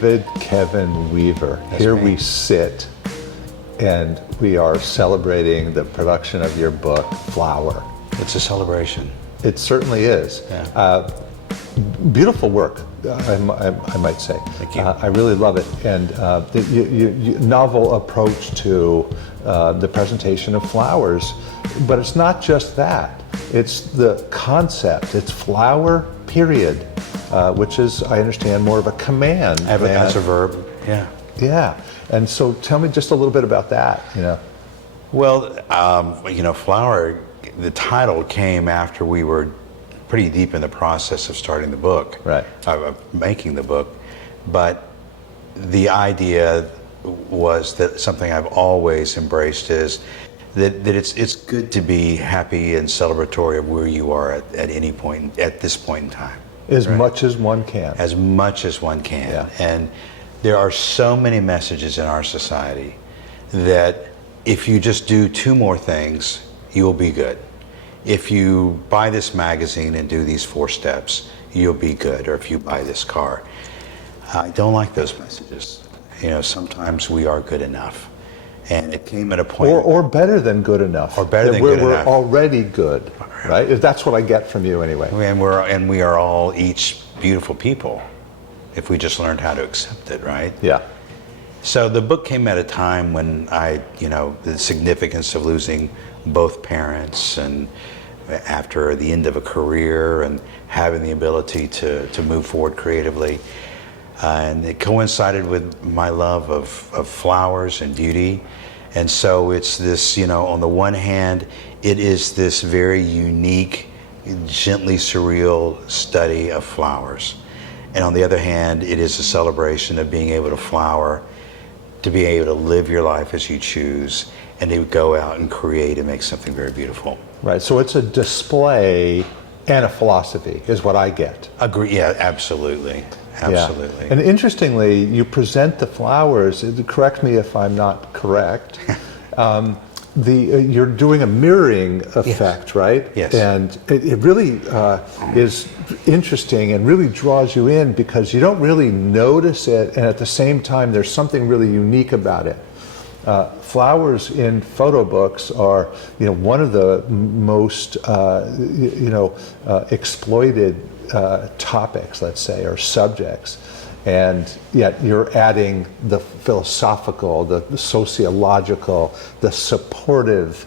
David Kevin Weaver. That's Here me. we sit and we are celebrating the production of your book, Flower. It's a celebration. It certainly is. Yeah. Beautiful work, I might say. Thank you. I really love it. And novel approach to the presentation of flowers. But it's not just that. It's the concept. It's flower, period, which is, I understand, more of a command. As a verb, yeah. Yeah. And so tell me just a little bit about that, Well, Flower, the title came after we were pretty deep in the process of starting the book, Right. Of making the book. But the idea was that something I've always embraced is that it's good to be happy and celebratory of where you are at any point, at this point in time. As much as one can. As much as one can. Yeah. And there are so many messages in our society that if you just do 2 more things, you will be good. If you buy this magazine and do these 4 steps, you'll be good. Or if you buy this car. I don't like those messages. Sometimes we are good enough. And it came at a point... Or better than good enough. Or better than good enough. We're already good, right? That's what I get from you anyway. And we are all each beautiful people if we just learned how to accept it, right? Yeah. So the book came at a time when the significance of losing both parents and after the end of a career and having the ability to move forward creatively. And it coincided with my love of flowers and beauty. And so it's this, on the one hand, it is this very unique, gently surreal study of flowers. And on the other hand, it is a celebration of being able to flower, to be able to live your life as you choose, and to go out and create and make something very beautiful. Right, so it's a display and a philosophy is what I get. Agree, yeah, absolutely. Absolutely. Yeah. And interestingly, you present the flowers, correct me if I'm not correct, you're doing a mirroring effect, Yes. right? Yes. And it really is interesting and really draws you in because you don't really notice it, and at the same time, there's something really unique about it. Flowers in photo books are, one of the most, exploited topics, let's say, or subjects. And yet you're adding the philosophical, the sociological, the supportive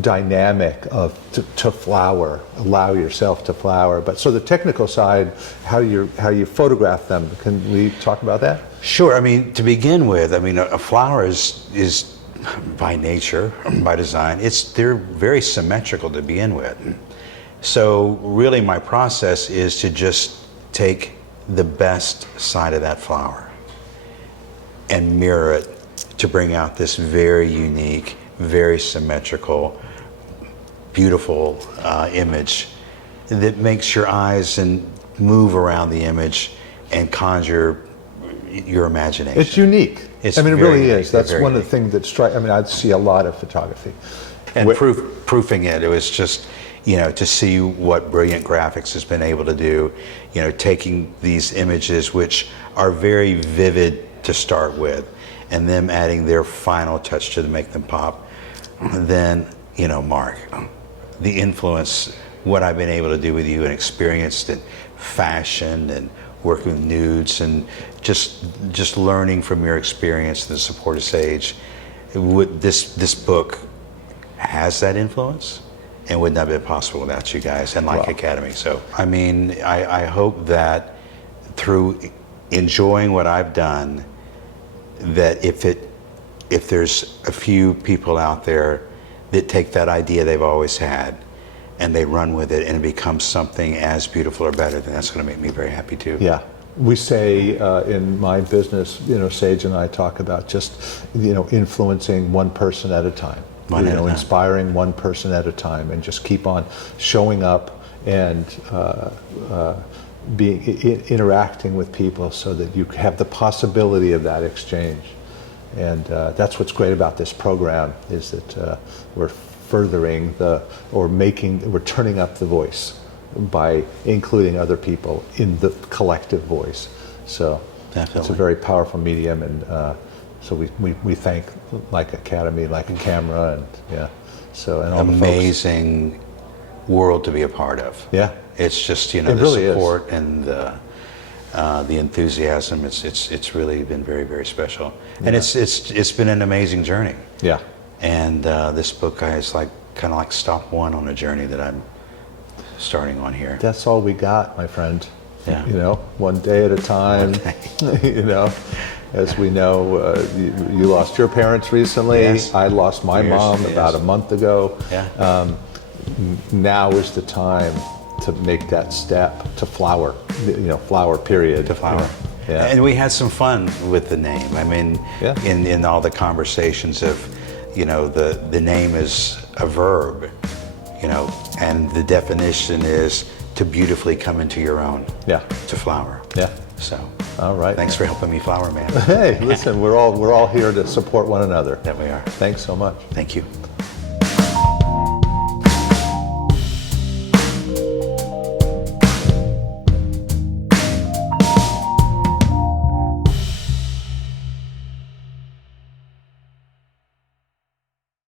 dynamic to flower, allow yourself to flower. But so the technical side, how you photograph them, can we talk about that? Sure. To begin with, a flower is by nature, by design, they're very symmetrical to begin with. So really my process is to just take the best side of that flower and mirror it to bring out this very unique, very symmetrical, beautiful image that makes your eyes and move around the image and conjure your imagination. It's unique. It's it really unique. is. That's one of the unique. things that strike. I see a lot of photography. And proofing it was just, to see what brilliant graphics has been able to do, taking these images which are very vivid to start with, and them adding their final touch to make them pop. And then, Mark, the influence, what I've been able to do with you and experienced in fashion and working with nudes and just learning from your experience, the support of Sage, this book has that influence. And would not have been possible without you guys and Like Academy. So, I hope that through enjoying what I've done, that if there's a few people out there that take that idea they've always had and they run with it and it becomes something as beautiful or better, then that's going to make me very happy too. Yeah. We say in my business, Sage and I talk about just, influencing one person at a time. Inspiring one person at a time, and just keep on showing up and interacting with people so that you have the possibility of that exchange. And that's what's great about this program, is that we're furthering we're turning up the voice by including other people in the collective voice. So Definitely. It's a very powerful medium, and so we thank Like Academy, Like a Camera, and yeah. So and all the folks. Amazing world to be a part of. Yeah. It's just, It the really is. support and the enthusiasm. It's really been very, very special, and it's been an amazing journey. Yeah. And this book is like kind of like stop one on a journey that I'm starting on here. That's all we got, my friend. Yeah. One day at a time. As we know, you lost your parents recently. Yes. I lost my mom about a month ago. Yeah. Now is the time to make that step to flower. Flower. Period. To flower. Yeah. And we had some fun with the name. I mean, Yeah. in all the conversations of, the name is a verb, and the definition is to beautifully come into your own. Yeah. To flower. Yeah. So. All right. Thanks for helping me flower, man. Hey, listen, we're all here to support one another. That we are. Thanks so much. Thank you.